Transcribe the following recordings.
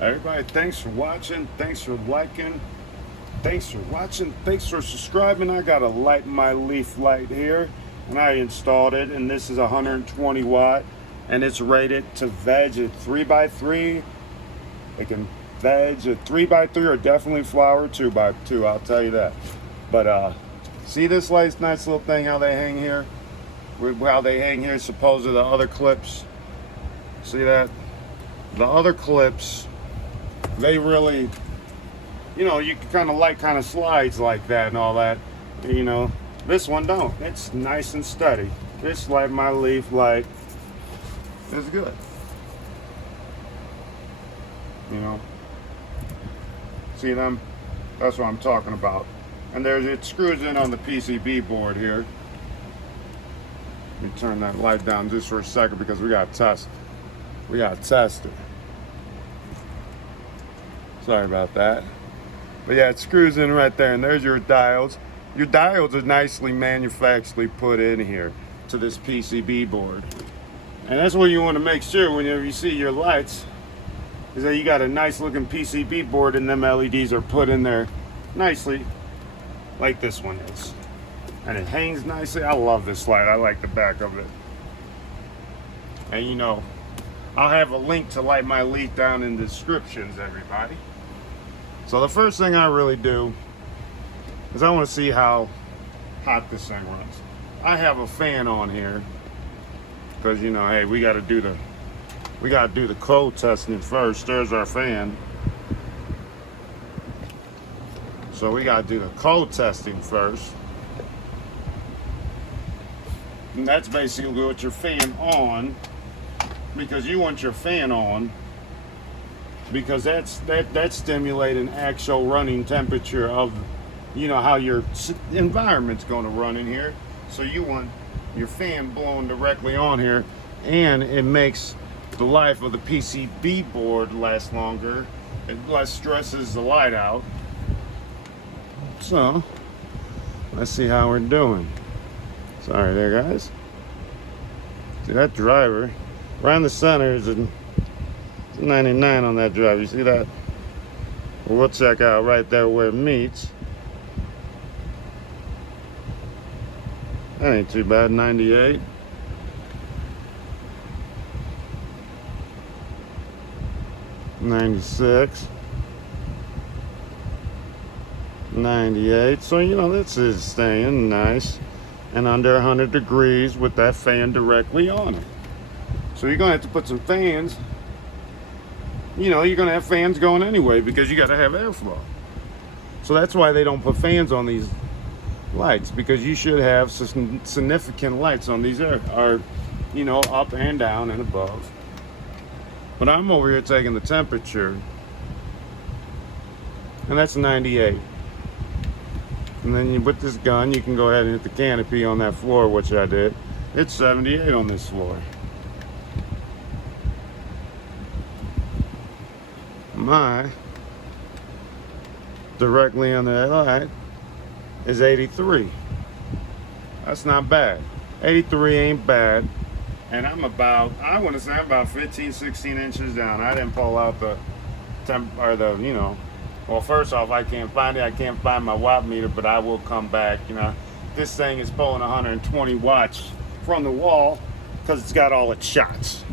Everybody, thanks for watching. Thanks for liking. Thanks for watching. Thanks for subscribing. I got a lightmyleaf light here, and I installed it, and this is 120 watt, and it's rated to veg at 3x3. It can veg at 3x3 or definitely flower 2x2. I'll tell you that. But see this nice little thing how they hang here? How they hang here, as opposed to the other clips. See that? The other clips, they really, you can kind of slides like that and all that. This one don't. It's nice and steady. This lightmyleaf light is good. See them? That's what I'm talking about. And it screws in on the PCB board here. Let me turn that light down just for a second because we got to test. We got to test it. Sorry about that. But yeah, it screws in right there, and there's your diodes. Your diodes are nicely manufacturally put in here to this PCB board. And that's what you want to make sure whenever you see your lights, is that you got a nice looking PCB board and them LEDs are put in there nicely, like this one is. And it hangs nicely. I love this light. I like the back of it. And I'll have a link to lightmyleaf down in the descriptions, everybody. So the first thing I really do is I want to see how hot this thing runs. I have a fan on here because hey, we got to do the cold testing first. There's our fan. So we got to do the cold testing first. And that's basically what your fan on, because you want your fan on because that's stimulating actual running temperature of how your environment's going to run in here. So you want your fan blowing directly on here, and it makes the life of the PCB board last longer. It less stresses the light out. So let's see how we're doing. Sorry there, guys. See that driver around the center is a 99 on that driver. You see that? Well, we'll check out right there where it meets. That ain't too bad. 98. $96. $98. So this is staying nice and under 100 degrees with that fan directly on it. So you're gonna have to put some fans. You're gonna have fans going anyway because you got to have airflow. So that's why they don't put fans on these lights, because you should have some significant lights on these up and down and above. But I'm over here taking the temperature, and that's 98. And then with this gun, you can go ahead and hit the canopy on that floor, which I did. It's 78 on this floor. My directly under that light is 83. That's not bad. 83 ain't bad. And I'm about 15, 16 inches down. I didn't pull out the well, first off, I can't find it. I can't find my watt meter, but I will come back. This thing is pulling 120 watts from the wall because it's got all its shots.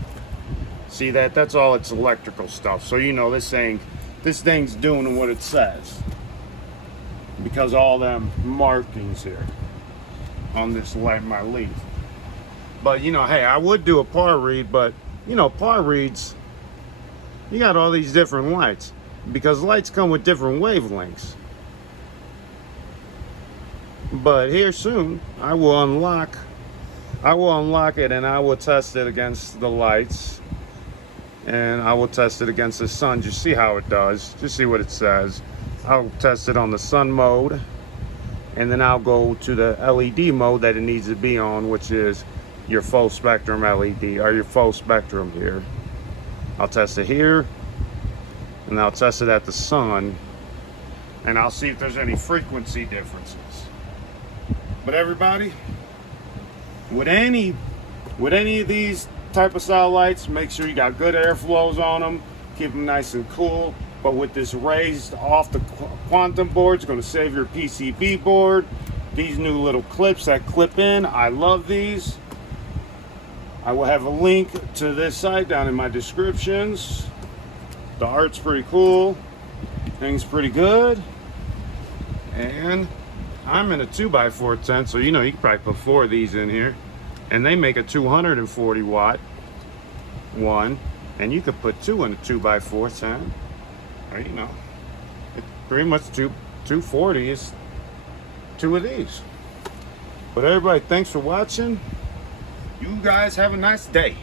See that? That's all its electrical stuff. So this thing's doing what it says, because all them markings here on this lightmyleaf. But hey, I would do a par read, but par reads, you got all these different lights, because lights come with different wavelengths. But here soon, I will unlock it, and I will test it against the lights, and I will test it against the sun. Just see how it does. Just see what it says. I'll test it on the sun mode, and then I'll go to the LED mode that it needs to be on, which is your full spectrum LED, or your full spectrum here. I'll test it here, and I'll test it at the sun, and I'll see if there's any frequency differences. But everybody, with any of these type of style lights, make sure you got good airflows on them. keep them nice and cool. But with this raised off the quantum board, it's going to save your PCB board. These new little clips that clip in, I love these. I will have a link to this site down in my descriptions. The art's pretty cool. Thing's pretty good. And I'm in a 2x4 tent, so you know you can probably put 4 of these in here. And they make a 240 watt one. And you could put 2 in a 2x4 tent. Or you know, it's pretty much 240 is 2 of these. But everybody, thanks for watching. You guys have a nice day.